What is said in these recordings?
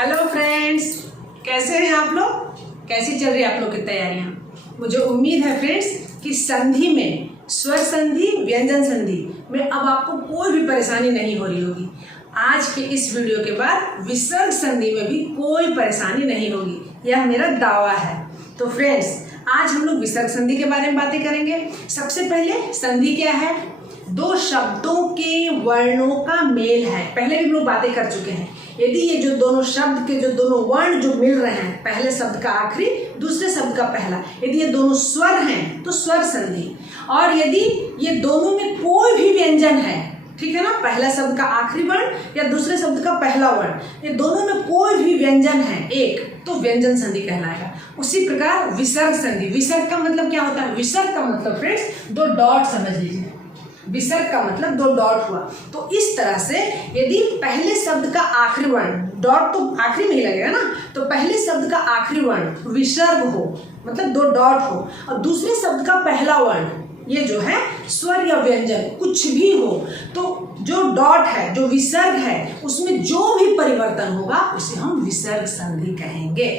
Hello friends, कैसे हैं आप लोग? कैसी चल रही है आप लोग की तैयारियां? मुझे उम्मीद है फ्रेंड्स कि संधि में, स्वर संधि, व्यंजन संधि में अब आपको कोई भी परेशानी नहीं हो रही होगी। आज के इस वीडियो के बाद विसर्ग संधि में भी कोई परेशानी नहीं होगी, यह मेरा दावा है। तो फ्रेंड्स, आज हम लोग विसर्ग संधि के बारे में बातें करेंगे। सबसे पहले संधि क्या है? दो शब्दों के वर्णों का मेल है। पहले भी हम लोग बातें कर चुके हैं। यदि ये जो दोनों शब्द के जो दोनों वर्ण जो मिल रहे हैं, पहले शब्द का आखिरी, दूसरे शब्द का पहला, यदि ये दोनों स्वर हैं तो स्वर संधि। और यदि ये दोनों में कोई भी व्यंजन है, ठीक है ना, पहला शब्द का आखिरी वर्ण या दूसरे शब्द का पहला वर्ण, ये दोनों में कोई भी व्यंजन है एक, तो व्यंजन संधि कहलाएगा। उसी प्रकार विसर्ग संधि। विसर्ग का मतलब क्या होता है? विसर्ग का मतलब फ्रेंड्स दो डॉट समझ लीजिए। विसर्ग का मतलब दो डॉट हुआ। तो इस तरह से यदि पहले शब्द का आखिरी वर्ण, डॉट तो आखिरी में ही लगेगा ना, तो पहले शब्द का आखिरी वर्ण विसर्ग हो, मतलब दो डॉट हो, और दूसरे शब्द का पहला वर्ण, ये जो है स्वर या व्यंजन कुछ भी हो, तो जो डॉट है, जो विसर्ग है, उसमें जो भी परिवर्तन होगा उसे हम विसर्ग संधि कहेंगे।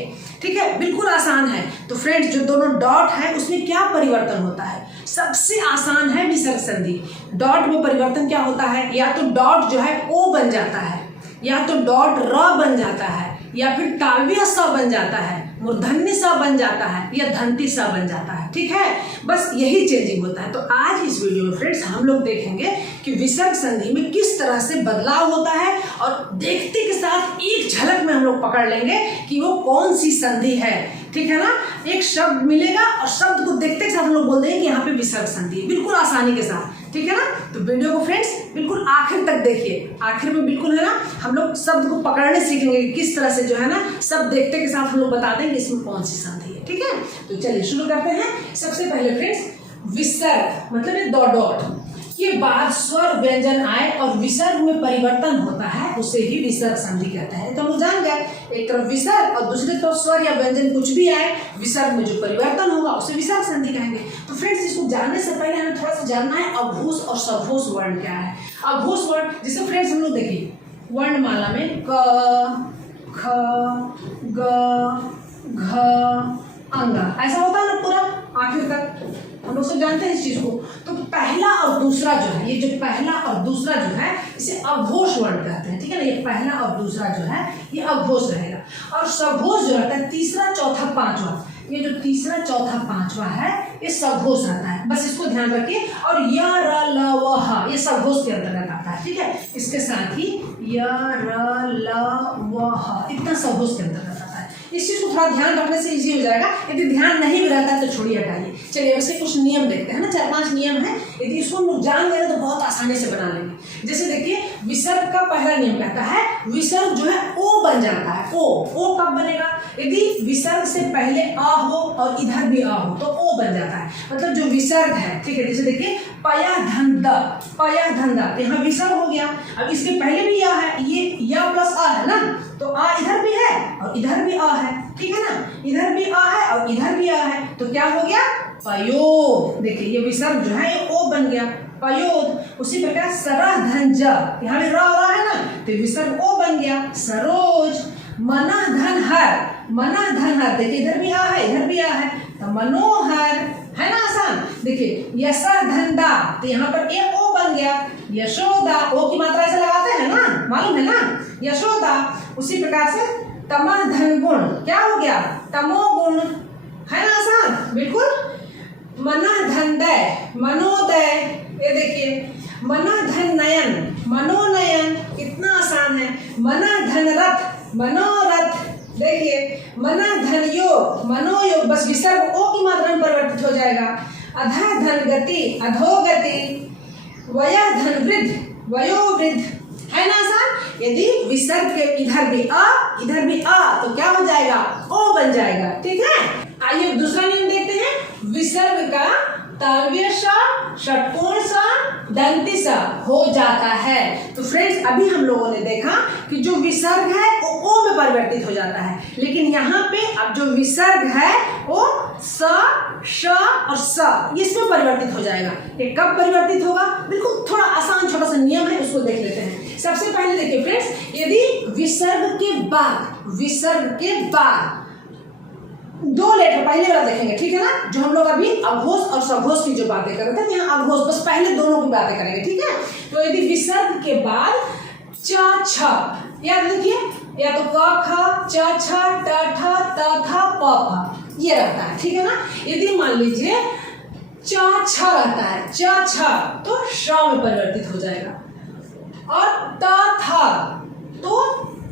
ठीक है, बिल्कुल आसान है। तो फ्रेंड्स, जो दोनों डॉट है उसमें क्या परिवर्तन होता है? सबसे आसान है विसर्ग संधि। डॉट में परिवर्तन क्या होता है? या तो डॉट जो है ओ बन जाता है, या तो डॉट र बन जाता है, या फिर तालव्य सा बन जाता है, मूर्धन्य सा बन जाता है, या धंती सा बन जाता है। ठीक है, बस यही चेंजिंग होता है। तो आज इस वीडियो में फ्रेंड्स हम लोग देखेंगे कि विसर्ग संधि में किस तरह से बदलाव होता है, और देखते के साथ एक झलक में हम लोग पकड़ लेंगे कि वो कौन सी संधि है। ठीक है ना, एक शब्द मिलेगा और शब्द को देखते के साथ हम लोग बोल देंगे कि यहाँ पे विसर्ग संधि है, बिल्कुल आसानी के साथ। ठीक है ना, तो वीडियो को फ्रेंड्स बिल्कुल आखिर तक देखिए। आखिर में बिल्कुल है ना, हम लोग शब्द को पकड़ने सीखेंगे, किस तरह से जो है ना शब्द देखते के साथ हम लोग बता देंगे इसमें कौन सी संधि है। ठीक है, तो चलिए शुरू करते हैं। सबसे पहले फ्रेंड्स, विसर्ग मतलब ये दो डॉट के बाद स्वर व्यंजन आए और विसर्ग में परिवर्तन होता है, उसे ही विसर्ग संधि कहते हैं। तो हम जान गए, एक तरफ विसर्ग और दूसरी तरफ स्वर या व्यंजन कुछ भी आए, विसर्ग में जो परिवर्तन होगा उसे विसर्ग संधि कहेंगे। तो फ्रेंड्स, इसको जानने से पहले हमें थोड़ा सा जानना है अघोष और सघोष वर्ण क्या है। अघोष वर्ण, जिसे फ्रेंड्स हम लोग देखिए वर्णमाला में क, ख, ग, घ, अंगा, ऐसा होता है ना पूरा आखिर तक, हम लोग सब जानते हैं इस चीज को। तो पहला और दूसरा जो है, ये जो पहला और दूसरा जो है, इसे अघोष वर्ण कहते हैं। ठीक है ना, ये पहला और दूसरा जो है ये अघोष रहेगा। और सघोष जो रहता है तीसरा, चौथा, पांचवा, ये जो तीसरा, चौथा, पांचवा है ये सघोष रहता है। बस इसको ध्यान रखिए। और य, र, ल, व, ह ये सघोष के अंतर्गत आता है। ठीक है, इसके साथ ही य, र, ल, व, ह इतना सघोष के अंतर्गत आता है। इस चीज को थोड़ा ध्यान रखने से इजी हो जाएगा। यदि ध्यान नहीं भी रहता है तो छोड़िए, हटाइए। चलिए वैसे कुछ नियम देखते हैं ना, 4-5 नियम है। यदि इसको हम लोग जान गए तो बहुत आसानी से बना लेंगे। जैसे देखिए, विसर्ग का पहला नियम कहता है विसर्ग जो है ओ बन जाता है। ओ कब बनेगा? यदि विसर्ग से पहले आ हो और इधर भी आ हो तो ओ बन जाता है। मतलब जो विसर्ग है, ठीक है, जैसे देखिए पया धन द, पया धन द, यहाँ विसर्ग हो गया। अब इसके पहले भी या है, ये या प्लस आ है ना, तो आ इधर भी है और इधर भी आ है। ठीक है ना, इधर भी आ है और इधर भी आ है, तो क्या हो गया? पयोद। देखिए ये विसर्ग जो है ये ओ बन गया, पयोद। उसी प्रकार सरह धन ज, यहाँ भी र है ना, तो विसर्ग ओ बन गया, सरोज। मना धन हर, मना धन हर, देखिए इधर भी आ है इधर भी आ है, तो मनोहर, है ना आसान। देखिए यशा धन दा, तो यहाँ पर ए ओ बन गया, यशोदा। ओ की मात्रा ऐसे लगाते हैं ना, मालूम है ना, यशोदा। उसी प्रकार से तमा धन गुण, क्या हो गया? तमोगुण, है ना आसान, बिल्कुल। मना धन दय, मनोदय, ये देखिए मना धन नयन, मनोनयन, कितना आसान है। मना धन रथ, मनोरथ, देखिए मना धन योग, मनोयोग, बस विसर्ग ओ की मात्रा में परिवर्तित हो जाएगा। अधा धन गति, अधोगति। वया धन वृद्ध, वयोवृद्ध, है ना आसान। यदि विसर्ग के इधर भी आ इधर भी आ तो क्या हो जाएगा? ओ बन जाएगा। ठीक है, आइए दूसरा नियम देखते हैं। विसर्ग का तालव्य सा, षटकोण सा, दंती सा हो जाता है। तो फ्रेंड्स, अभी हम लोगों ने देखा कि जो विसर्ग है वो ओ में परिवर्तित हो हो जाता है। लेकिन यहाँ पे अब जो विसर्ग है वो स, श और स इसमें परिवर्तित हो जाएगा। ये कब परिवर्तित होगा? बिल्कुल थोड़ा आसान छोटा सा नियम है, उसको देख लेते हैं। सबसे पहले देखिए फ्रेंड्स, यदि विसर्ग के बाद दो लेटर, पहले वाला देखेंगे, ठीक है ना, जो हम लोग अभी अघोष और सघोष की जो बातें कर रहे थे, यहाँ अघोष, बस पहले दोनों की बातें करेंगे, ठीक है। तो यदि विसर्ग के बाद च छ, याद रखिए, या तो क ख, च छ, ट ठ, त थ, प फ, ये रहता है, ठीक है ना। यदि मान लीजिए च छ रहता है, च छ तो श में परिवर्तित हो जाएगा, और त थ तो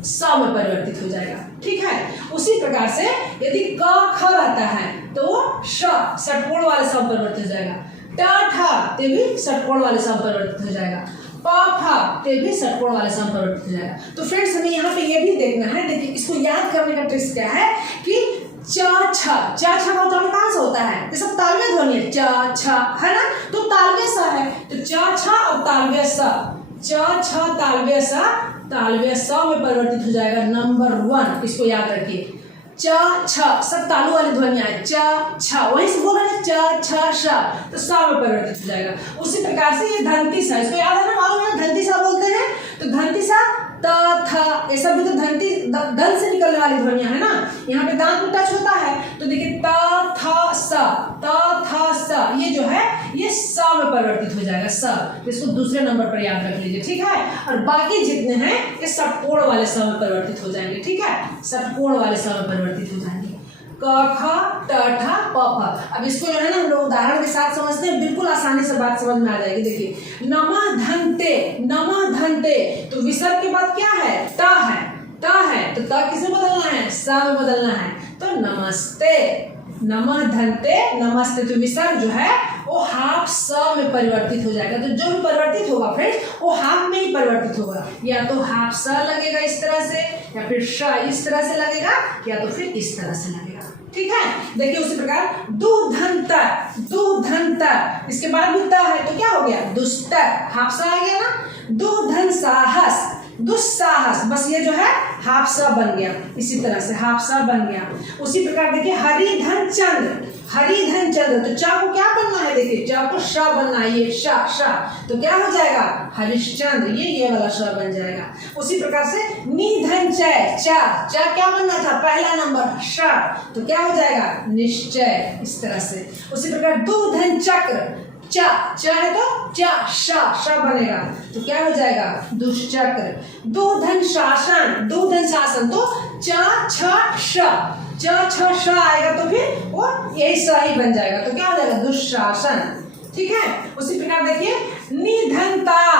स में परिवर्तित हो जाएगा, ठीक है। उसी प्रकार से यदि क ख रहता है तो वो श षटकोण वाले स में परिवर्तित हो जाएगा, ट ठ ते भी षटकोण वाले स में परिवर्तित हो जाएगा, प फ ते भी षटकोण वाले स में परिवर्तित हो जाएगा। तो फ्रेंड्स हमें यहाँ पे ये भी देखना है, देखिए इसको याद करने का ट्रिक्स क्या है कि च छ का उच्चारण कहाँ से होता है? ये सब तालव्य ध्वनि है, च छ है ना, तो तालव्य स है, तो च छ और तालव्य स, च छ तालव्य स, तालव्य स में परिवर्तित हो जाएगा। नंबर 1 इसको याद रखिए, च छ सब तालु वाली ध्वनियां है, च छ वहीं से बोल रहे हैं, च छ श तो स में परिवर्तित हो जाएगा। उसी प्रकार से ये धंती सा, इसको याद है ना, मालूम है धंती सा बोलते हैं, तो धंती सा त थ, ये सब भी तो धंती दंत से निकलने वाली ध्वनियां है ना, यहाँ पे दांत में टच होता है, तो देखिए त थ स, त थ स, ये जो है ये स में परिवर्तित हो जाएगा, स। तो इसको दूसरे नंबर पर याद रख लीजिए, ठीक है। और बाकी जितने हैं ये षटकोण वाले स में परिवर्तित हो जाएंगे, ठीक है, षटकोण वाले स में परिवर्तित हो जाएंगे, क ख ट ठ प फ। अब इसको जो है ना हम लोग उदाहरण के साथ समझते हैं, बिल्कुल आसानी से बात समझ में आ जाएगी। देखिए नमः धन्ते, तो विसर्ग के बाद क्या है? त है, तो त किसे बदलना है? स में बदलना है, तो नमस्ते, नमः धन्ते, नमस्ते, तो विसर्ग जो है वो हाफ स में परिवर्तित हो जाएगा। तो जो भी परिवर्तित होगा फ्रेंड्स वो हाफ में ही परिवर्तित होगा, या तो हाफ स लगेगा इस तरह से, या फिर श इस तरह से लगेगा, या तो फिर इस तरह से लगेगा, ठीक है। देखिए उसी प्रकार दुधंता, इसके बाद भी त है तो क्या हो गया? दुस्तर, हाफ सा आ गया ना। दुधन साहस, दुस्साहस, बस ये जो है हाफ सा बन गया, इसी तरह से हाफ सा बन गया। उसी प्रकार देखिए हरिधन चंद्र, तो चा को क्या बनना है? देखिए चा को श बनना है, ये श, तो क्या हो जाएगा? हरिश्चंद्र, ये वाला श बन जाएगा। उसी प्रकार से निधन चय, चा क्या बनना था? पहला नंबर श, तो क्या हो जाएगा? निश्चय, इस तरह से। उसी प्रकार दूधन चक्र, चा है तो श बनेगा, तो क्या हो जाएगा? दुष्चक्र। दूधन शासन, तो च आएगा तो फिर वो यही स ही बन जाएगा, तो क्या हो जाएगा? दुशासन, ठीक है। उसी प्रकार देखिए निधनतार,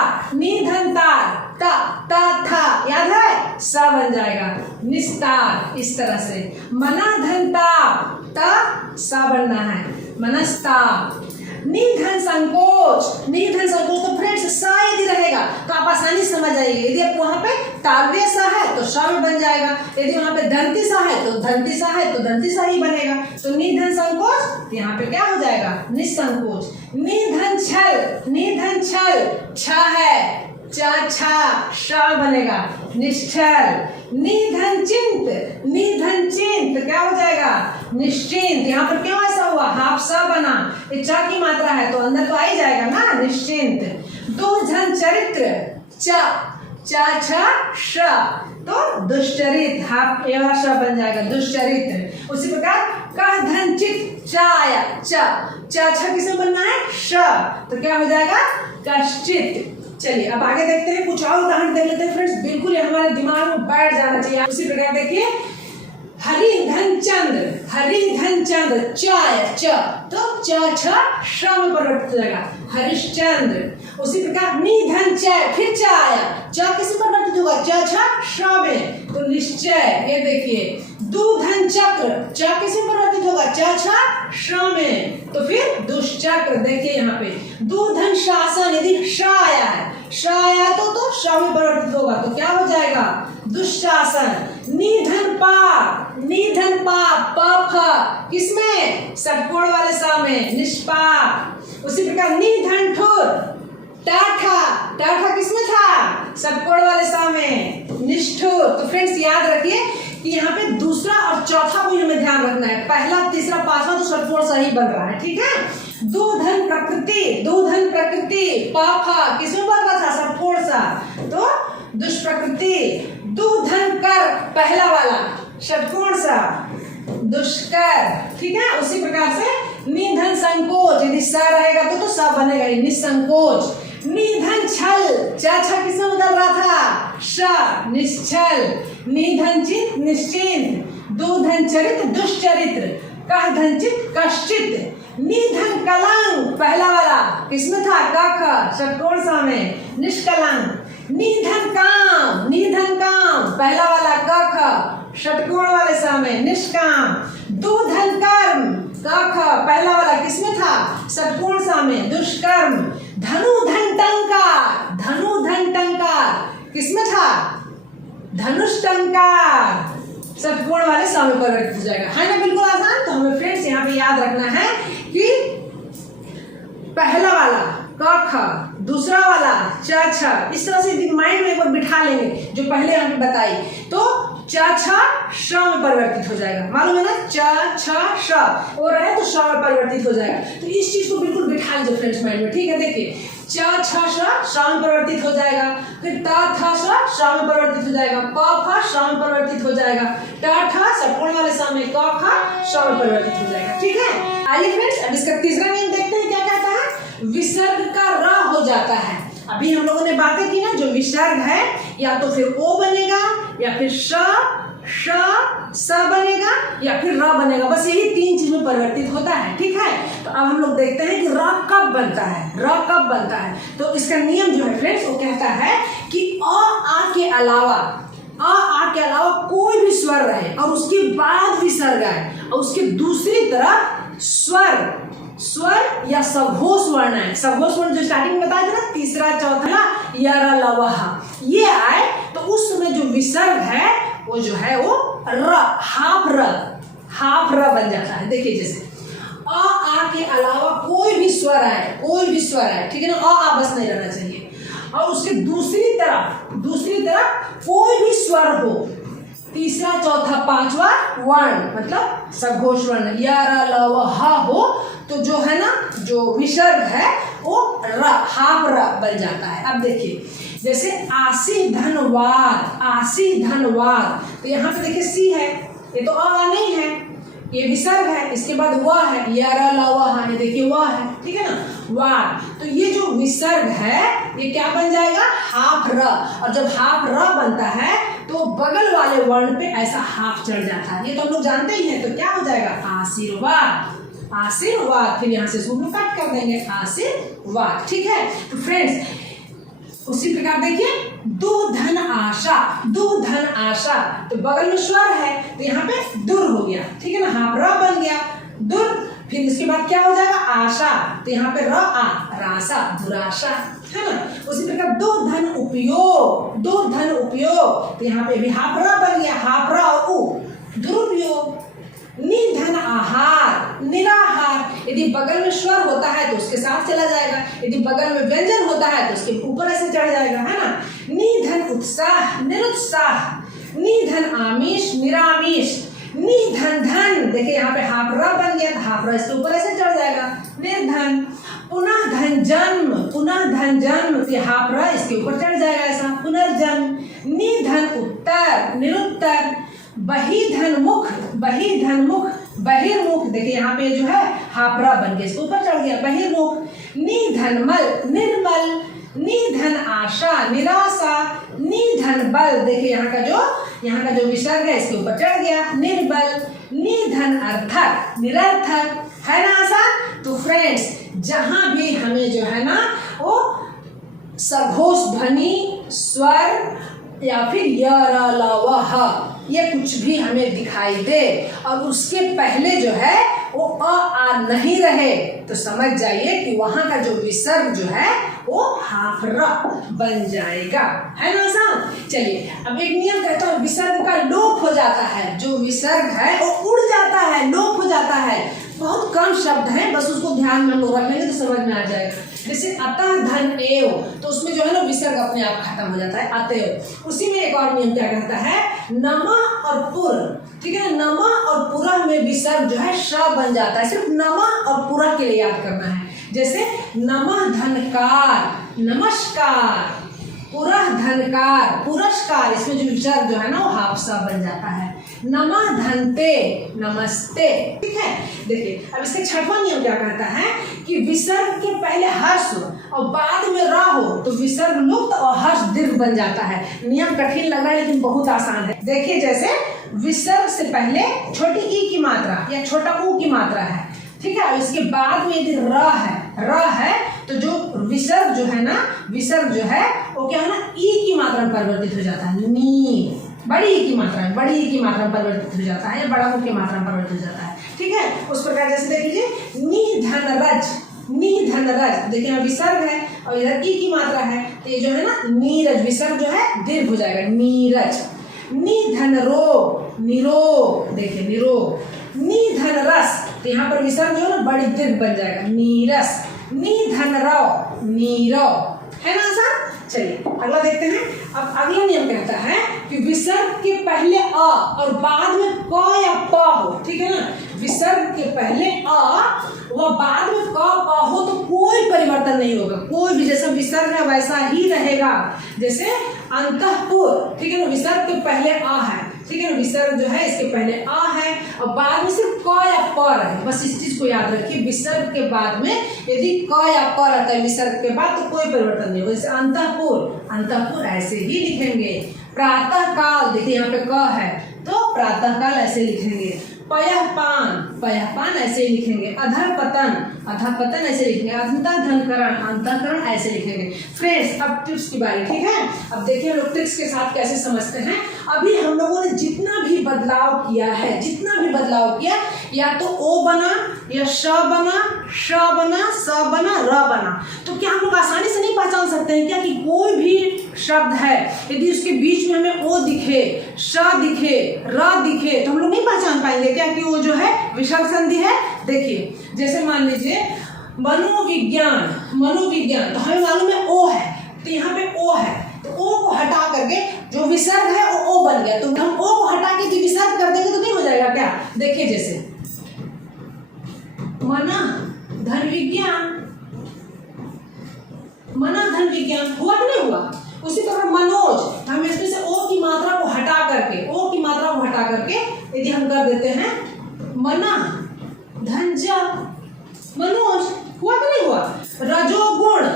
था याद है? स बन जाएगा, निस्तार, इस तरह से। मनाधनता, स बनना है, मनस्ताप। निधन संकोच, तो फ्रेंड्स स यदि रहेगा तो आप आसानी समझ जाएंगे। यदि आप वहाँ पे तालव्य सा है तो श में बन जाएगा, यदि वहाँ पे दंती सा है तो दंती सा ही बनेगा। तो निधन संकोच, यहाँ पे क्या हो जाएगा? निसंकोच। निधन छल, छ है, श बनेगा, निश्चल। निधन चिंत, क्या हो जाएगा? निश्चिंत। यहाँ पर क्यों ऐसा हुआ? हाफ सा बना, ये च की मात्रा है तो अंदर तो आ ही जाएगा ना, निश्चिंत। दुर्धन चरित्र, श, तो दुष्चरित, हाफ ए वाला श बन जाएगा, दुष्चरित्र। उसी प्रकार कह धन चित, छ किसे बनना है? श, तो क्या हो जाएगा? कश्चित। चलिए अब आगे देखते हैं, कुछ और उदाहरण देख लेते हैं फ्रेंड्स, बिल्कुल ये हमारे दिमाग में बैठ जाना चाहिए। उसी प्रकार देखिए हरिधन चंद्र, तो श में परिवर्तित हो जाएगा, हरिश्चंद्र। उसी प्रकार निधन चय, फिर च आया, च किसे परिवर्तित होगा? श में, तो निश्चय। ये देखिए दूधन चक्र, च किसे परिवर्तित होगा? श में, तो फिर दुष्चक्र। देखिए यहाँ पे दूधन शासन, यदि श आया है, तो श में परिवर्तित होगा, तो क्या हो जाएगा? दुशासन। निधन पाप, किसमें? षटकोण वाले स में, निष्पाप। उसी प्रकार निधन ठुर, टाठा किसमें था? षटकोण वाले स में, निष्ठुर। तो फ्रेंड्स याद रखिए कि यहाँ पे दूसरा और चौथा को हमें ध्यान रखना है। पहला, तीसरा, पांचवा तो षटकोण सही बन रहा है, ठीक है। दो धन प्रकृति पाफा किसमें बन रहा था? षटकोण सा, तो दुष्प्रकृति। दो धन कर पहला वाला षटकोण सा, दुष्कर, ठीक है। उसी प्रकार से निधन संकोच, यदि स रहेगा तो स बनेगा निसंकोच। निधन छल, छा किसमें बदल रहा था? श, निश्चल। निधन चित निश्चिंत। दो धन चरित्र दुष्चरित्र, कह धन चित कश्चित। निधन कलंक पहला वाला किसमें था? क, षटकोण सा में, निष्कलंक। निधन काम पहला वाला क ख, षटकोण वाले सा में, निष्काम। दो धन कर्म क ख पहला वाला किसमें था? षटकोण सा में, दुष्कर्म। धनु धन टंकार किसमें था? धनुष टंकार, षटकोण वाले सा में परिवर्तित हो जाएगा, है ना। बिल्कुल आसान। तो हमें फ्रेंड्स यहाँ पे याद रखना है कि पहला वाला क ख, दूसरा वाला च छ, इस तरह से माइंड में एक बार बिठा लेंगे जो पहले हमने बताई, तो च छ श में परिवर्तित हो जाएगा, मालूम है ना। च छ श हो रहा है तो श में परिवर्तित हो जाएगा। तो इस चीज को बिल्कुल बिठा लीजिए फ्रेंड्स माइंड में, ठीक है। देखिए च छ श में परिवर्तित हो जाएगा, फिर त थ श में परिवर्तित हो जाएगा, प फ श में परिवर्तित हो जाएगा, ट ठ षटकोण वाले स में, क ख श में परिवर्तित हो जाएगा, ठीक है। आइए फ्रेंड्स अब इसका तीसरा नियम देखते हैं, क्या कहता है? विसर्ग का र हो जाता है। अभी हम लोगों ने बातें की ना, जो विसर्ग है या तो फिर ओ बनेगा या फिर स बनेगा या फिर र बनेगा, बस यही तीन चीज में परिवर्तित होता है, ठीक है। तो अब हम लोग देखते हैं कि र कब बनता है। तो इसका नियम जो है फ्रेंड्स वो कहता है कि आ के अलावा कोई भी स्वर रहे और उसके बाद विसर्ग आए और उसके दूसरी तरफ स्वर या सघोष वर्ण है। सघोष वर्ण जो स्टार्टिंग में बताया था ना, तीसरा, चौथा, यरा, लवहा, ये आए तो उस समय जो विसर्ग है वो जो है वो हाफ र बन जाता है। देखिए जैसे आ के अलावा कोई भी स्वर आए, ठीक है ना। आ बस नहीं रहना चाहिए, और उसके दूसरी तरफ कोई भी स्वर हो, तीसरा, चौथा, पांचवा वर्ण मतलब सघोष वर्ण, यरा, लवहा हो, तो जो है ना, जो विसर्ग है वो हाफ र बन जाता है। अब देखिए जैसे आसी धनवाद, तो यहाँ पे देखिए सी है, ये तो आ नहीं है, ये विसर्ग है, इसके बाद व है, यरा, लवहा, ये देखिए व है, ठीक है ना, वाद। तो ये जो विसर्ग है ये क्या बन जाएगा? हाफ र। और जब हाफ र बनता है तो बगल वाले वर्ण पे ऐसा हाफ चढ़ जाता है, ये तो हम लोग जानते ही हैं। तो क्या हो जाएगा? आशीर्वाद। फिर यहाँ से शुरू कट कर देंगे, आशीर्वाद, ठीक है। तो फ्रेंड्स उसी प्रकार देखिए दो धन आशा, तो बगल में स्वर है तो यहाँ पे दुर हो गया, ठीक है ना, हाफ र बन गया, दुर। फिर इसके बाद क्या हो जाएगा? आशा, तो यहाँ पे राशा, दुराशा, है ना। उसी प्रकार दो धन उपयोग, तो यहाँ पे भी हाफ र बन गया, हाफ र और उ, दुरुपयोग। निधन आहार, निराहार, यदि बगल में स्वर होता है तो उसके साथ चला जाएगा, यदि बगल में व्यंजन होता है तो उसके ऊपर ऐसे चढ़ जाएगा, है ना। निधन उत्साह, निरुत्साह। निधन आमिष, निरामिष। निधन धन, देखिए यहाँ पे हाफ र बन गया, तो हाफ र इसके ऊपर ऐसे चढ़ जाएगा, निर्धन। पुनः धन जन्म, तो हाफ र इसके ऊपर चढ़ जाएगा ऐसा, पुनर्जन्म। निधन उत्तर, निरुत्तर। बहिधन मुख, बहिर्मुख, देखिए यहाँ पे जो है हाफ र बन के इसके ऊपर चढ़ गया, बहिर्मुख। निधन मल, निर्मल। निधन आशा, निराशा। निधन बल, देखिए यहाँ का जो विसर्ग है इसके ऊपर चढ़ गया, निर्बल। निधन अर्थक, निरर्थक, है ना आसान। तो फ्रेंड्स जहां भी हमें जो है ना वो सघोष ध्वनि, स्वर या फिर य, र, ल, व, ह, ये कुछ भी हमें दिखाई दे और उसके पहले जो है वो आ नहीं रहे, तो समझ जाइए कि वहां का जो विसर्ग जो है वो हाफ र बन जाएगा, है ना आसान। चलिए अब एक नियम कहता है विसर्ग का लोप हो जाता है, जो विसर्ग है वो उड़ जाता है, लोप हो जाता है। बहुत कम शब्द हैं, बस उसको ध्यान में हम लोग रख लेंगे तो समझ में आ जाएगा। जैसे अतः धन एव, तो उसमें जो है ना विसर्ग अपने आप खत्म हो जाता है, अतएव। उसी में एक और नियम क्या कहता है, नमः और पुर, ठीक है, नमः और पुरः में विसर्ग जो है श बन जाता है। सिर्फ नमः और पुरः के लिए याद करना है। जैसे नमः धनकार, नमस्कार, पुरः धनकार, पुरस्कार, इसमें जो विसर्ग जो है ना वो हाफ सा बन जाता है। नमः धनते, नमस्ते, ठीक है। देखिए अब इसका छठवां नियम क्या कहता है कि विसर्ग के पहले हर्ष और बाद में र हो तो विसर्ग लुप्त और हर्ष दीर्घ बन जाता है। नियम कठिन लग रहा है लेकिन बहुत आसान है। देखिए जैसे विसर्ग से पहले छोटी ई की मात्रा या छोटा ऊ की मात्रा है, ठीक है, इसके बाद में यदि र है तो जो विसर्ग जो है ना, विसर्ग जो है वो क्या है ना ई की मात्रा में परिवर्तित हो जाता है। नी, बड़ी ई की मात्रा में, बड़ी ई की मात्रा में परिवर्तित हो जाता है, बड़ा ऊ की मात्रा में परिवर्तित हो जाता है, ठीक है। उस प्रकार जैसे देख लीजिए नी धन रज, नी धन रज, देखिए यहाँ विसर्ग है और इधर ई की मात्रा है तो ये जो है ना नीरज, विसर्ग जो है दीर्घ हो जाएगा, नीरज। नी धन रोग, निरोग, देखिए निरोग। नी धन रस, तो यहाँ पर विसर्ग जो है ना बड़ी दीर्घ बन जाएगा, नीरस। नी धन रव, नीरव, है ना आसान। चलिए अगला देखते हैं। अब अगला नियम कहता है कि विसर्ग के पहले अ और बाद में क या प हो, ठीक है ना, विसर्ग के पहले अ व बाद में क प हो तो कोई परिवर्तन नहीं होगा, कोई भी जैसा विसर्ग है वैसा ही रहेगा। जैसे अंतःपुर, ठीक है ना, विसर्ग के पहले अ है, ठीक है ना, विसर्ग जो है इसके पहले अ है और बाद में सिर्फ क या प रहे, बस इस चीज को याद रखिए। विसर्ग के बाद में यदि क या प रहता है विसर्ग के बाद तो कोई परिवर्तन नहीं होगा। जैसे अंतःपुर, अंतःपुर ऐसे ही लिखेंगे। प्रातः काल, देखिए यहाँ पे क है तो प्रातः काल ऐसे लिखेंगे। पयःपान, पयःपान ऐसे ही लिखेंगे। अधःपतन, अधःपतन ऐसे लिखेंगे। अंतःधनकरण, अंतःकरण ऐसे लिखेंगे। फ्रेंड्स अब ट्रिक्स की बारी, ठीक है। अब देखिए हम लोग ट्रिक्स के साथ कैसे समझते हैं। अभी हम लोगों ने जितना भी बदलाव किया है, जितना भी बदलाव किया, या तो ओ बना या श बना, श बना, स बना, र बना, तो क्या हम लोग आसानी से नहीं पहचान सकते हैं क्या कि कोई भी शब्द है यदि उसके बीच में हमें ओ दिखे, श दिखे, र दिखे तो हम लोग नहीं पहचान पाएंगे क्या कि वो जो है विसर्ग संधि है। देखिए जैसे मान लीजिए मनोविज्ञान, मनोविज्ञान, तो हमें मालूम है ओ है तो यहाँ पे ओ है तो ओ को हटा करके जो विसर्ग है वो ओ बन गया, तो हम ओ को हटा के जो विसर्ग कर देंगे तो नहीं हो जाएगा क्या। देखिए जैसे मना धन विज्ञान, मना धन विज्ञान हुआ कि नहीं हुआ। उसी तरह मनोज, हम इसमें से ओ की मात्रा को हटा करके, ओ की मात्रा को हटा करके यदि हम कर देते हैं मना धनजा, मनोज हुआ कि नहीं हुआ। रजोगुण,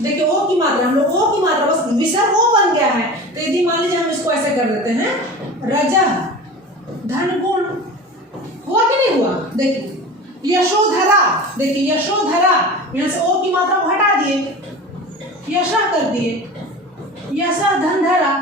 देखिए ओ की मात्रा, हम लोग ओ की मात्रा बस विसर्ग ओ बन गया है तो यदि मान लीजिए हम इसको ऐसे कर देते हैं रजह धन गुण, हुआ कि नहीं हुआ। देखिए यशोधरा, देखिए यशोधरा, यहाँ से ओ की मात्रा को हटा दिए, यशा कर दिए, यशा धनधरा,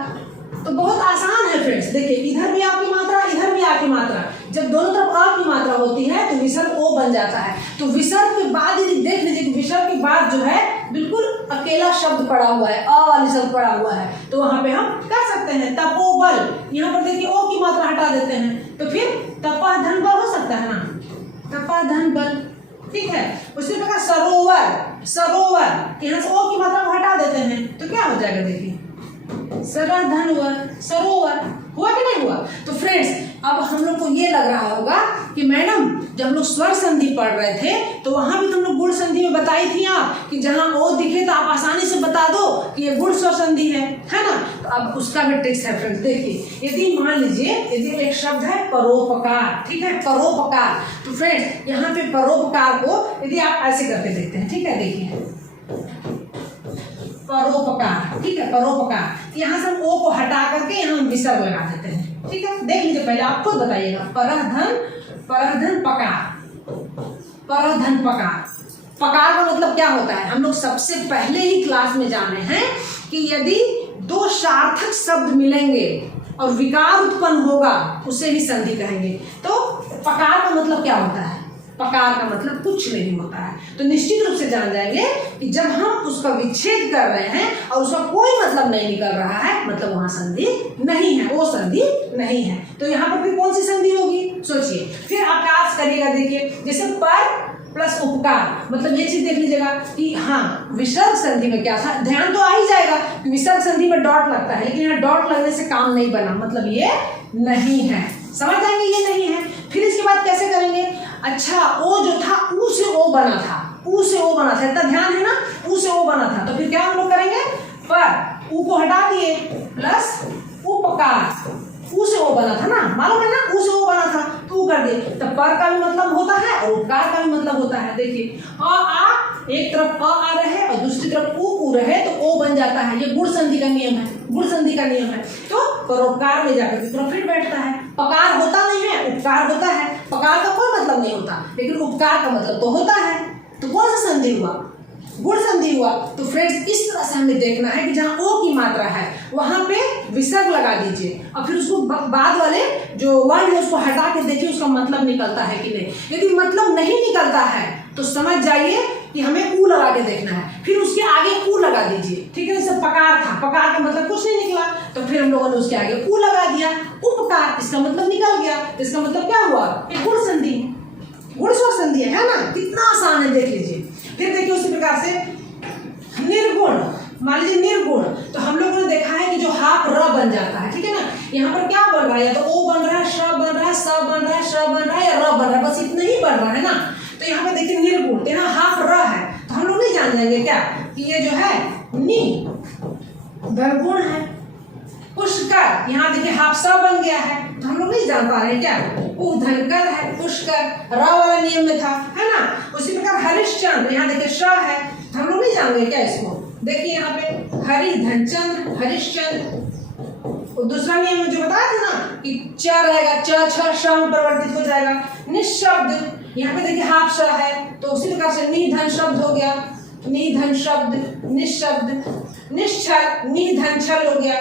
तो बहुत आसान है फ्रेंड्स। देखिए इधर भी आपकी मात्रा, इधर भी आपकी मात्रा, जब दोनों तरफ आ की मात्रा होती है तो विसर्ग ओ बन जाता है। तो विसर्ग के बाद यदि देख लीजिए विसर्ग के बाद जो है बिल्कुल अकेला शब्द पड़ा हुआ है, अ वाली शब्द पड़ा हुआ है, तो वहां पे हम कर सकते हैं तपोबल। यहाँ पर देखिए ओ की मात्रा हटा देते हैं तो फिर तपा धन बल हो सकता है ना, तपा धन बल, ठीक है। उसी प्रकार सरोवर, सरोवर, यहाँ से ओ की मात्रा को हटा देते हैं तो क्या हो जाएगा। देखिए सरल धनवर, सरोवर, हुआ कि नहीं हुआ। तो फ्रेंड्स अब हम लोग को ये लग रहा होगा कि मैडम जब हम लोग स्वर संधि पढ़ रहे थे तो वहां भी तुम लोग गुण संधि में बताई थी आप कि जहां ओ दिखे तो आप आसानी से बता दो कि ये गुण स्वर संधि है ना। तो अब उसका भी ट्रिक्स है फ्रेंड्स। देखिए यदि मान लीजिए यदि एक शब्द है परोपकार, ठीक है, परोपकार, तो फ्रेंड्स यहाँ पे परोपकार को यदि आप ऐसे करके देखते हैं, ठीक है, देखिए परोपकार, ठीक है, परोपकार, यहाँ से हम ओ को हटा करके यहाँ हम विसर्ग लगा देते हैं, ठीक है। देख लीजिए पहले आप खुद बताइएगा। परधन, परधन पकार, परधन पकार, पकार का मतलब क्या होता है हम लोग सबसे पहले ही क्लास में जाने हैं कि यदि दो सार्थक शब्द मिलेंगे और विकार उत्पन्न होगा उसे ही संधि कहेंगे। तो पकार का मतलब क्या होता है, पकार का मतलब कुछ नहीं होता है। तो निश्चित रूप से जान जाएंगे कि जब हम उसका विच्छेद कर रहे हैं और उसका कोई मतलब नहीं निकल रहा है, मतलब वहां संधि नहीं है, वो संधि नहीं है। तो यहाँ पर फिर कौन सी संधि होगी, सोचिए। फिर आकाश करिएगा, देखिए जैसे पर प्लस उपकार, मतलब ये चीज देख लीजिएगा कि हाँ विसर्ग संधि में क्या था, ध्यान तो आ ही जाएगा कि विसर्ग संधि में डॉट लगता है, लेकिन यहाँ डॉट लगने से काम नहीं बना, मतलब ये नहीं है, समझ जाएंगे ये नहीं है। फिर इसके बाद कैसे करेंगे, अच्छा ओ जो था ऊ से ओ बना था, ऊ से ओ बना था, इतना ध्यान है ना, ऊ से ओ बना था। तो फिर क्या हम लोग करेंगे, पर ऊ को हटा दिए प्लस उपकार, ऊ से ओ बना था ना, मालूम है ना, ऊ से ओ बना था तो ऊ कर दिए। तो पर का भी मतलब होता है और उपकार का भी मतलब होता है। देखिए आ एक तरफ आ रहे और दूसरी तरफ ऊ रहे तो ओ बन जाता है, ये गुण संधि का नियम है, गुण संधि का नियम है। तो परोपकार में जाकर के प्रॉफिट बैठता है, पकार होता नहीं है, उपकार होता है। पकार का कोई मतलब नहीं होता, लेकिन उपकार का मतलब तो होता है। तो कौन सा संधि हुआ, गुण संधि हुआ। तो फ्रेंड्स इस तरह से हमें देखना है कि जहाँ ओ की मात्रा है वहां पे विसर्ग लगा दीजिए और फिर उसको बाद वाले जो वर्ण है उसको हटा के देखिए उसका मतलब निकलता है कि नहीं। यदि मतलब नहीं निकलता है तो समझ जाइए कि हमें ऊ लगा के देखना है, फिर उसके आगे ऊ लगा दीजिए, ठीक है। जैसे पकार था, पकार का मतलब कुछ नहीं निकला तो फिर हम लोगों ने उसके आगे ऊ लगा दिया, उपकार इसका मतलब निकल गया, इसका मतलब क्या हुआ, एक गुण संधि, गुण स्वर संधि है ना, कितना आसान है, देख लीजिए। फिर देखिए उसी प्रकार से निर्गुण, मान लीजिए निर्गुण, तो हम लोगों ने देखा है कि जो हाफ र बन जाता है, ठीक है ना। यहाँ पर क्या बन रहा है, या तो ओ बन रहा है, श बन रहा है, स बन रहा है, श बन रहा है या र बन रहा है, बस इतना ही बन रहा है ना। तो यहाँ पे देखिए निर्गुण, तो यहाँ हाफ र है, तो हम लोग नहीं जान जाएंगे क्या कि ये जो है नी निर्गुण है। पुष्कर, यहाँ देखिए हाफ स बन गया है, तो हम लोग नहीं जान पा रहे हैं क्या, वो धनकर है, पुष्कर र वाला नियम में था, है ना। उसी प्रकार हरिश्चंद्र, यहाँ देखिए श है, तो हम लोग नहीं जानेंगे क्या इसको। देखिए यहाँ पे हरि धनचंद्र, हरिश्चंद्र, दूसरा नियम में जो बताया था ना कि च रहेगा, च छ श में परिवर्तित हो जाएगा। निशब्द, यहाँ पे देखिए हाफ श है, तो उसी प्रकार से निधन शब्द हो गया, निधन शब्द, निशब्द, निश्चल, निधन छल हो गया।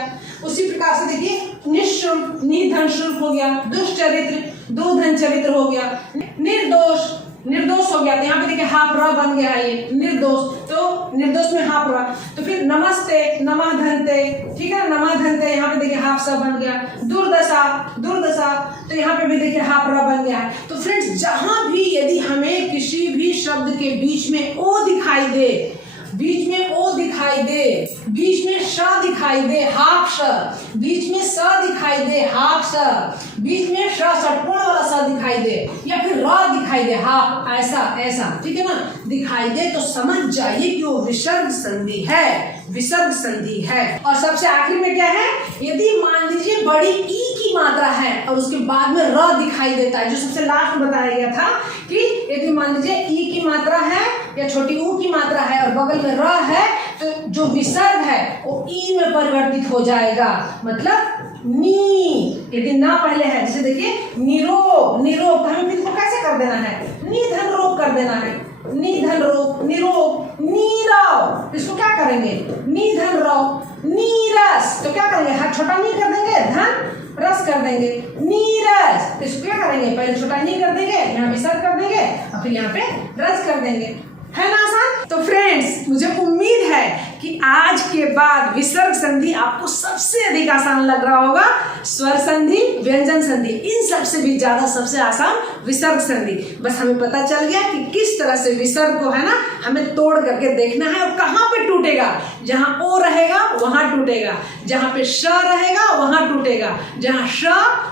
उसी प्रकार से देखिए निःशुल्क, निधन शुल्क हो गया। दुष्चरित्र, दो धन चरित्र हो गया। निर्दोष, निर्दोष हो गया, तो यहाँ पे देखिए हाफ र बन गया है ये निर्दोष, तो निर्दोष में हाफ र। तो फिर नमस्ते, नमा धनते, ठीक है, नमा धनते, यहाँ पे देखिए हाफ स बन गया। दुर्दशा, दुर्दशा, तो यहाँ पे भी देखिए हाफ र बन गया है। तो फ्रेंड्स जहां भी यदि हमें किसी भी शब्द के बीच में ओ दिखाई दे, बीच में ओ दिखाई दे, बीच में श दिखाई दे हाफ श, बीच में स दिखाई दे हाफ स, बीच में ष षटकोण वाला स दिखाई दे, या फिर र दिखाई दे हाफ, ऐसा ऐसा, ठीक है ना, दिखाई दे, तो समझ जाइए कि वो विसर्ग संधि है, विसर्ग संधि है। और सबसे आखिर में क्या है, यदि मान लीजिए बड़ी ई की मात्रा है और उसके बाद में र दिखाई देता है, जो सबसे लास्ट में बताया गया था कि यदि मान लीजिए ई की मात्रा है या छोटी ऊ की मात्रा है और बगल में र है, तो जो विसर्ग है वो ई में परिवर्तित हो जाएगा, मतलब नी। यदि ना पहले है, जैसे देखिए निरोग, निरोग, तो हमें इसको कैसे कर देना है, निधन रोग कर देना है, निधन रोग, निरोग, नीरव, इसको क्या करेंगे, निधन रोग, नीरस, तो क्या करेंगे, हर छोटा नी कर देंगे, धन रस कर देंगे, नीरस, तो इसको क्या करेंगे, पहले छोटा नी कर देंगे, यहाँ विसर्ग कर देंगे और फिर यहाँ पे रस कर देंगे, है ना आसान। तो फ्रेंड्स मुझे उम्मीद है कि आज के बाद विसर्ग संधि आपको सबसे अधिक आसान लग रहा होगा। स्वर संधि, व्यंजन संधि, इन सबसे भी ज्यादा सबसे आसान विसर्ग संधि। बस हमें पता चल गया कि किस तरह से विसर्ग को है ना हमें तोड़ करके देखना है और कहाँ पे टूटेगा, जहाँ ओ रहेगा वहां टूटेगा, जहाँ पे श रहेगा वहां टूटेगा, जहाँ श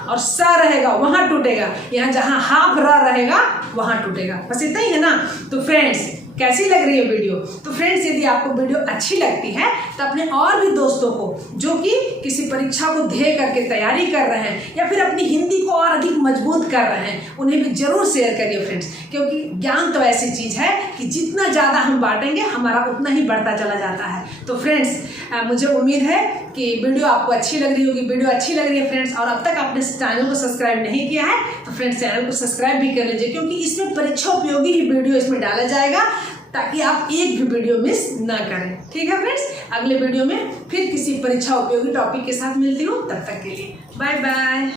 और स रहेगा वहां टूटेगा, यहाँ जहाँ हाफ र रहेगा वहां टूटेगा। बस इतना ही है ना। तो फ्रेंड्स कैसी लग रही है वीडियो। तो फ्रेंड्स यदि आपको वीडियो अच्छी लगती है तो अपने और भी दोस्तों को जो कि किसी परीक्षा को ध्येय करके तैयारी कर रहे हैं या फिर अपनी हिंदी को और अधिक मजबूत कर रहे हैं उन्हें भी जरूर शेयर करिए फ्रेंड्स, क्योंकि ज्ञान तो ऐसी चीज़ है कि जितना ज़्यादा हम बांटेंगे हमारा उतना ही बढ़ता चला जाता है। तो फ्रेंड्स मुझे उम्मीद है कि वीडियो आपको अच्छी लग रही होगी। वीडियो अच्छी लग रही है फ्रेंड्स और अब तक आपने चैनल को सब्सक्राइब नहीं किया है तो फ्रेंड्स चैनल को सब्सक्राइब भी कर लीजिए, क्योंकि इसमें परीक्षा उपयोगी ही वीडियो इसमें डाला जाएगा ताकि आप एक भी वीडियो मिस ना करें। ठीक है फ्रेंड्स, अगले वीडियो में फिर किसी परीक्षा उपयोगी टॉपिक के साथ मिलती हूँ, तब तक के लिए बाय बाय।